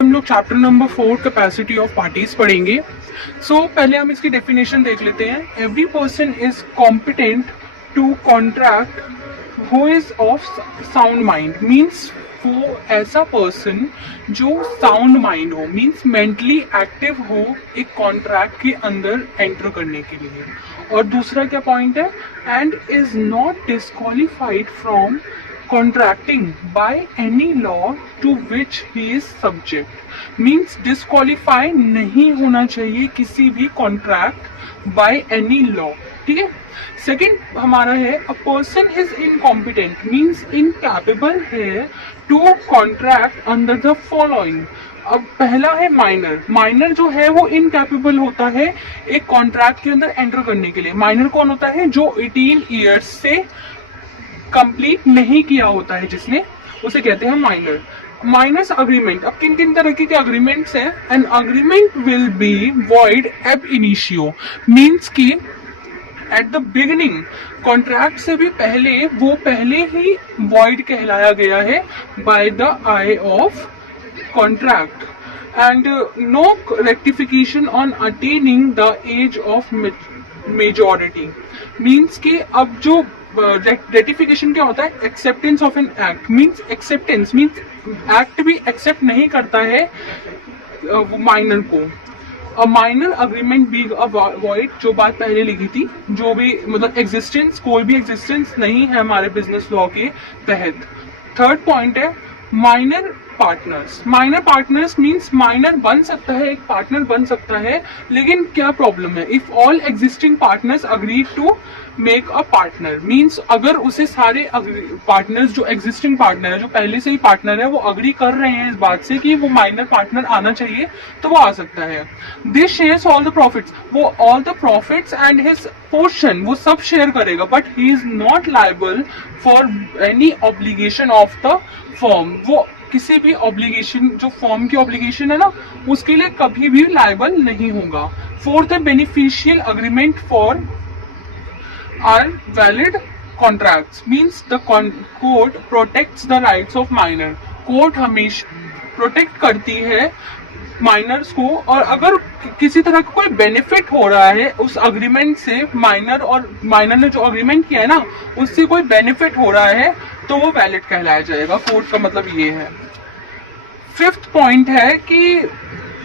हम लोग chapter number 4 capacity of parties पढ़ेंगे। पहले हम इसकी डेफिनेशन देख लेते हैं। Every person is competent to contract who is of sound mind, means वो ऐसा पर्सन जो साउंड माइंड हो, मीन्स मेंटली एक्टिव हो एक कॉन्ट्रैक्ट के अंदर एंटर करने के लिए। और दूसरा क्या पॉइंट है, and is not disqualified from contracting by any law to which he is subject, means disqualify नहीं होना चाहिए किसी भी contract by any law। ठीक है। सेकेंड हमारा है a person is incompetent, means incapable है to contract under the following। अब पहला है माइनर। माइनर जो है वो इनकैपेबल होता है एक कॉन्ट्रैक्ट के अंदर एंटर करने के लिए। माइनर कौन होता है? जो 18 ईयर्स से कंप्लीट नहीं किया होता है जिसने, उसे कहते हैं माइनर। माइनस अग्रीमेंट, अब किन किन तरह के अग्रीमेंट्स हैं? An agreement will be void एब इनिशियो, मीन्स कि एट द बिगिनिंग कॉन्ट्रैक्ट से भी पहले वो पहले ही वॉइड कहलाया गया है by the eye of contract, and no rectification on attaining the age of majority, means कि अब जो रेटिफिकेशन क्या होता है? Acceptance of an act, means acceptance means act भी एक्सेप्ट नहीं करता है माइनर को। A minor agreement be avoid, जो बात पहले लिखी थी, जो भी मतलब एग्जिस्टेंस, कोई भी एग्जिस्टेंस नहीं है हमारे बिजनेस लॉ के तहत। थर्ड पॉइंट है minor partners. Minor partners means minor बन सकता है, एक पार्टनर बन सकता है, लेकिन क्या प्रॉब्लम है? If all existing partners agree to make a partner, means अगर उसे सारे पार्टनर्स जो एग्जिस्टिंग पार्टनर है, जो पहले से ही पार्टनर है, वो अग्री कर रहे हैं इस बात से कि वो माइनर पार्टनर आना चाहिए, तो वो आ सकता है। This shares all the profits, वो all the profits and his portion वो सब शेयर करेगा, but he is not liable for any obligation of the firm. वो किसी भी ऑब्लिगेशन, जो फॉर्म की ऑब्लिगेशन है ना, उसके लिए कभी भी लायबल नहीं होगा। फोर्थ है beneficial agreement for are valid contracts, means the court protects the rights of minor. Court हमेशा प्रोटेक्ट करती है माइनर्स को, और अगर किसी तरह का कोई बेनिफिट हो रहा है उस अग्रीमेंट से, माइनर और माइनर ने जो अग्रीमेंट किया है ना, उससे कोई बेनिफिट हो रहा है, तो वो वैलिड कहलाया जाएगा। कोर्ट का मतलब ये है। फिफ्थ पॉइंट है कि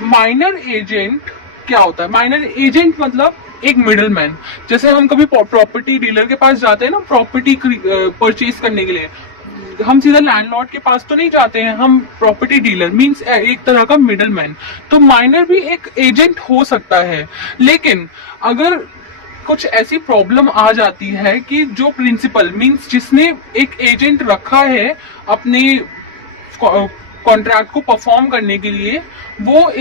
माइनर एजेंट क्या होता है? माइनर एजेंट मतलब एक मिडलमैन। जैसे हम कभी प्रॉपर्टी डीलर के पास जाते हैं ना, प्रॉपर्टी परचेज करने के लिए, हम सीधा लैंडलॉर्ड के पास तो नहीं जाते हैं, हम प्रॉपर्टी डीलर, मींस एक तरह का मिडलमैन। तो माइनर भी एक एजेंट हो सकता है, लेकिन अगर कुछ ऐसी प्रॉब्लम आ जाती है कि जो प्रिंसिपल, मींस जिसने एक एजेंट रखा है अपने कॉन्ट्रैक्ट को परफॉर्म करने के लिए, वो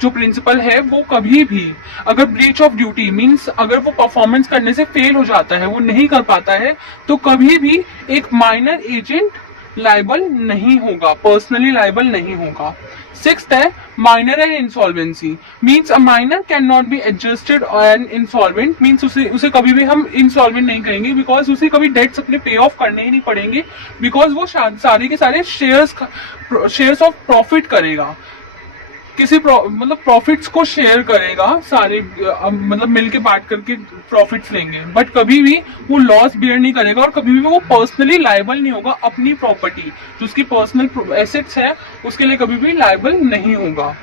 जो प्रिंसिपल है वो कभी भी अगर ब्रीच ऑफ ड्यूटी, मींस अगर वो परफॉर्मेंस करने से फेल हो जाता है, वो नहीं कर पाता है, तो कभी भी एक माइनर एजेंट लायबल नहीं होगा, पर्सनली लायबल नहीं होगा। सिक्स्थ है minor and insolvency, means a minor can not be adjusted and insolvent, means उसे कभी भी हम इंसॉल्वेंट नहीं कहेंगे, बिकॉज उसे कभी डेट्स अपने पे ऑफ करने ही नहीं पड़ेंगे, बिकॉज वो सारे के सारे शेयर्स ऑफ प्रॉफिट करेगा, किसी मतलब प्रॉफिट्स को शेयर करेगा, सारे मतलब मिलके बांट करके प्रॉफिट्स लेंगे, बट कभी भी वो लॉस बियर नहीं करेगा, और कभी भी वो पर्सनली लायबल नहीं होगा अपनी प्रॉपर्टी, जो उसकी पर्सनल एसेट्स है, उसके लिए कभी भी लायबल नहीं होगा।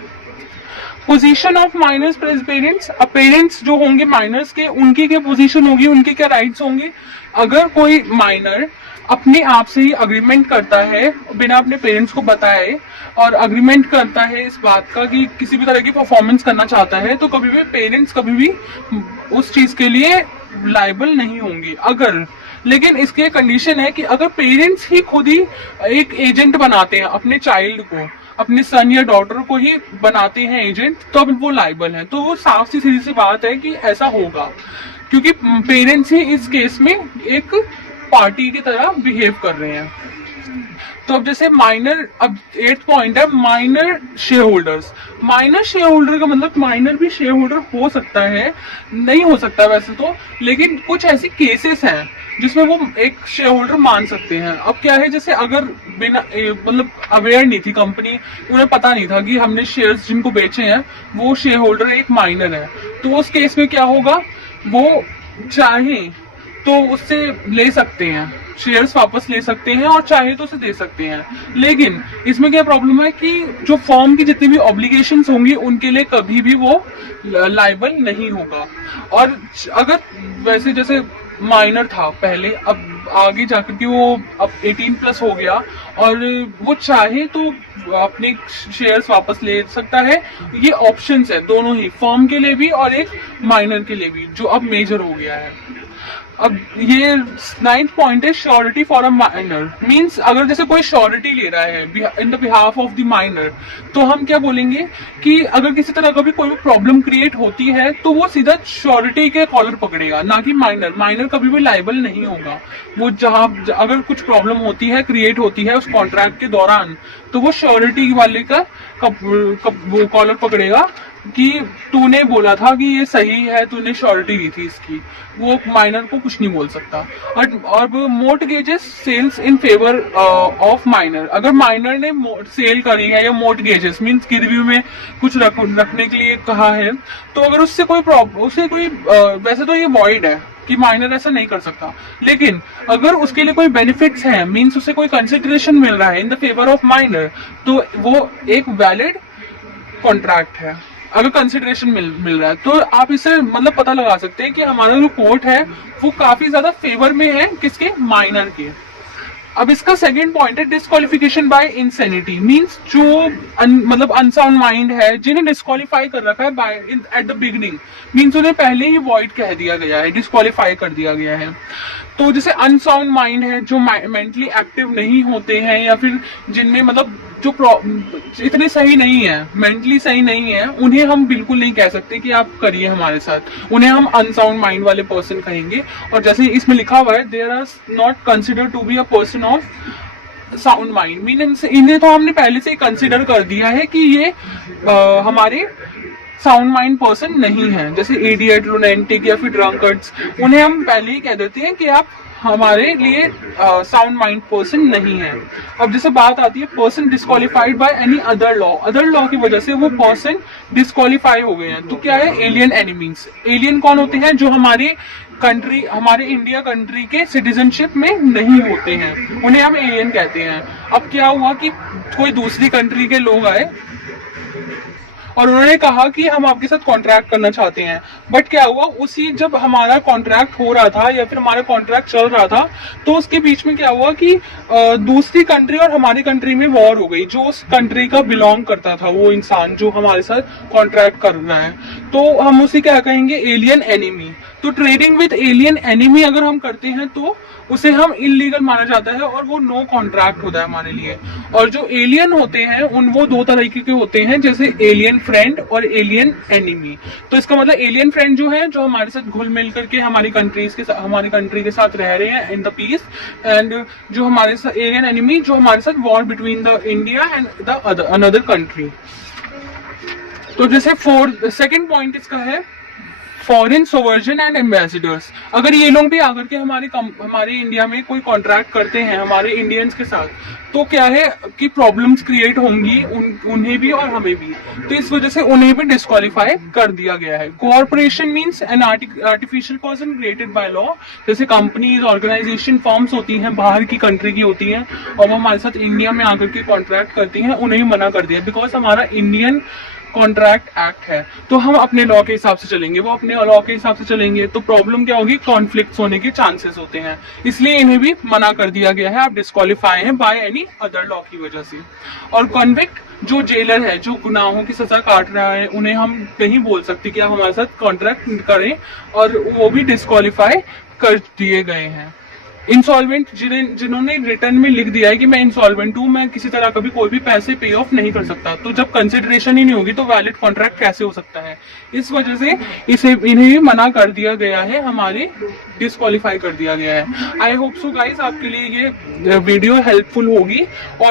Position of minors press parents, parents जो होंगे माइनर्स के, उनकी क्या पोजीशन होगी, उनके क्या राइट्स होंगे? अगर कोई माइनर अपने आप से ही अग्रीमेंट करता है बिना अपने पेरेंट्स को बताए, और अग्रीमेंट करता है इस बात का कि किसी भी तरह की परफॉर्मेंस करना चाहता है, तो कभी भी पेरेंट्स कभी भी उस चीज के लिए लायबल नहीं होंगे। अगर, लेकिन इसके कंडीशन है कि अगर पेरेंट्स ही खुद ही एक एजेंट बनाते हैं अपने चाइल्ड को, अपने सन या डॉटर को ही बनाते हैं एजेंट, तो अब वो लायबल है। तो वो साफ सी सीधी सी बात है कि ऐसा होगा, क्योंकि पेरेंट्स ही इस केस में एक पार्टी की तरह बिहेव कर रहे हैं। तो अब जैसे माइनर, अब 8th पॉइंट है minor share holders. Minor share holder का मतलब माइनर भी शेयर होल्डर हो सकता है, नहीं हो सकता वैसे तो, लेकिन कुछ ऐसी केसेस हैं जिसमें वो एक शेयर होल्डर मान सकते हैं। अब क्या है, जैसे अगर बिना मतलब अवेयर नहीं थी कंपनी, उन्हें पता नहीं था कि हमने शेयर्स जिनको बेचे हैं वो शेयर होल्डर एक माइनर है, तो उस केस में क्या होगा, वो चाहे तो उससे ले सकते हैं, शेयर्स वापस ले सकते हैं और चाहे तो उसे दे सकते हैं। लेकिन इसमें क्या प्रॉब्लम है कि जो फर्म की जितनी भी ऑब्लिगेशंस होंगी उनके लिए कभी भी वो लायबल नहीं होगा। और अगर वैसे जैसे माइनर था पहले, अब आगे जाकर के वो अब 18+ हो गया और वो चाहे तो अपने शेयर्स वापस ले सकता है। ये ऑप्शंस है दोनों ही, फर्म के लिए भी और एक माइनर के लिए भी, जो अब मेजर हो गया है। अब ये 9th पॉइंट है surety for a minor. Means अगर जैसे कोई श्योरिटी ले रहा है in the behalf of the minor, तो हम क्या बोलेंगे कि अगर किसी तरह का भी कोई प्रॉब्लम क्रिएट होती है तो वो सीधा श्योरिटी के कॉलर पकड़ेगा, ना कि माइनर। माइनर कभी भी लायबल नहीं होगा। वो जहां अगर कुछ प्रॉब्लम होती है, क्रिएट होती है उस कॉन्ट्रैक्ट के दौरान, तो वो श्योरिटी वाले का वो कॉलर पकड़ेगा कि तूने बोला था कि ये सही है, तूने श्योरिटी दी थी इसकी। वो माइनर को कुछ नहीं बोल सकता। और mortgages sells in favour of minor. अगर माइनर ने सेल करी है या मोर्टगेजेस मींस गिरवी में कुछ रखने के लिए कहा है, तो अगर उससे कोई वैसे तो ये वॉइड है कि माइनर ऐसा नहीं कर सकता, लेकिन अगर उसके लिए कोई बेनिफिट्स हैं, मींस उसे कोई कंसिडरेशन मिल रहा है in the favour of minor, तो वो एक वैलिड कॉन्ट्रैक्ट है। अगर कंसिडरेशन मिल रहा है तो आप इसे मतलब पता लगा सकते हैं कि हमारा जो कोर्ट है वो काफी ज्यादा फेवर में है किसके, माइनर के। अब इसका सेकंड पॉइंट है डिस्क्वालिफिकेशन बाय इंसेनिटी। मींस जो मतलब अनसाउंड माइंड है, जिन्हें डिस्क्वालीफाई कर रखा है by at the beginning, means उन्हें पहले ही वॉइड कह दिया गया है, डिस्क्वालीफाई कर दिया गया है। तो जैसे अनसाउंड माइंड है, जो मेंटली एक्टिव नहीं होते हैं या फिर जिनमें मतलब जो इतने सही नहीं है, मेंटली सही नहीं है, उन्हें हम बिल्कुल नहीं कह सकते कि आप करिए हमारे साथ। उन्हें हम अनसाउंड माइंड वाले पर्सन कहेंगे। और जैसे इसमें लिखा हुआ है, there are not considered to be a person of sound mind. Meaning इन्हें तो हमने पहले से ही कंसिडर कर दिया है कि ये हमारे साउंड माइंड पर्सन नहीं है। जैसे इडियट, लुनेटिक या फिर ड्रंकर्ड्स, उन्हें हम पहले ही कह देते हैं कि आप हमारे लिए साउंड माइंड पर्सन नहीं है। अब जैसे बात आती है person disqualified by any other law, other law की वजह से वो पर्सन डिस्क्वालीफाई हो गए हैं, तो क्या है, एलियन एनिमीज। एलियन कौन होते हैं, जो हमारे कंट्री, हमारे इंडिया कंट्री के सिटीजनशिप में नहीं होते हैं, उन्हें हम एलियन कहते हैं। अब क्या हुआ कि कोई दूसरी कंट्री के लोग आए और उन्होंने कहा कि हम आपके साथ कॉन्ट्रैक्ट करना चाहते हैं, बट क्या हुआ, उसी जब हमारा कॉन्ट्रैक्ट हो रहा था या फिर हमारा कॉन्ट्रैक्ट चल रहा था, तो उसके बीच में क्या हुआ कि दूसरी कंट्री और हमारी कंट्री में वॉर हो गई। जो उस कंट्री का बिलोंग करता था वो इंसान जो हमारे साथ कॉन्ट्रैक्ट कर रहा है, तो हम उसे क्या कहेंगे, एलियन एनिमी। तो ट्रेडिंग विद एलियन एनिमी अगर हम करते हैं तो उसे हम इलीगल माना जाता है और वो नो कॉन्ट्रैक्ट होता है हमारे लिए। और जो एलियन होते हैं वो दो तरीके के होते हैं, जैसे एलियन फ्रेंड और एलियन एनिमी। तो इसका मतलब एलियन फ्रेंड जो है, जो हमारे साथ घुल मिल करके हमारी कंट्री के साथ रह रहे हैं इन द पीस, एंड जो हमारे साथ एलियन एनिमी, जो हमारे साथ war between the India and the another country. तो जैसे सेकेंड पॉइंट इसका है फॉरेन सोवर्जन एंड एम्बेसडर्स। अगर ये लोग भी आकर के हमारे इंडिया में कोई कॉन्ट्रैक्ट करते हैं हमारे इंडियंस के साथ, तो क्या है कि प्रॉब्लम्स क्रिएट होंगी उन्हें भी और हमें भी। तो इस वजह से उन्हें भी डिस्क्वालीफाई कर दिया गया है। Corporation means an artificial person created by law. जैसे कंपनीज, ऑर्गेनाइजेशन, फर्म्स होती हैं, बाहर की कंट्री की होती हैं और वो हमारे साथ इंडिया में आकर के कॉन्ट्रैक्ट करती हैं, उन्हें मना कर दिया बिकॉज हमारा इंडियन कॉन्ट्रैक्ट एक्ट है, तो हम अपने लॉ के हिसाब से चलेंगे, वो अपने लॉ के हिसाब से चलेंगे। तो प्रॉब्लम क्या होगी, कॉन्फ्लिक्ट होने के चांसेस होते हैं, इसलिए इन्हें भी मना कर दिया गया है, आप डिस्क्वालीफाई हैं बाय एनी अदर लॉ की वजह से। और कॉन्विक्ट, जो जेलर है, जो गुनाहों की सजा काट रहा है, उन्हें हम नहीं बोल सकते कि आप हमारे साथ कॉन्ट्रैक्ट करें, और वो भी डिस्क्वालीफाई कर दिए गए हैं। इंसॉल्वेंट जिन्होंने रिटर्न में लिख दिया है कि मैं इंसॉल्वेंट हूं, मैं किसी तरह कभी कोई भी पैसे पे ऑफ नहीं कर सकता, तो जब कंसिडरेशन ही नहीं होगी तो वैलिड कॉन्ट्रैक्ट कैसे हो सकता है? इस वजह से इसे इन्हें मना कर दिया गया है, हमारे डिस्क्वालीफाई कर दिया गया है। आई होप सो गाइस आपके लिए ये वीडियो हेल्पफुल होगी। और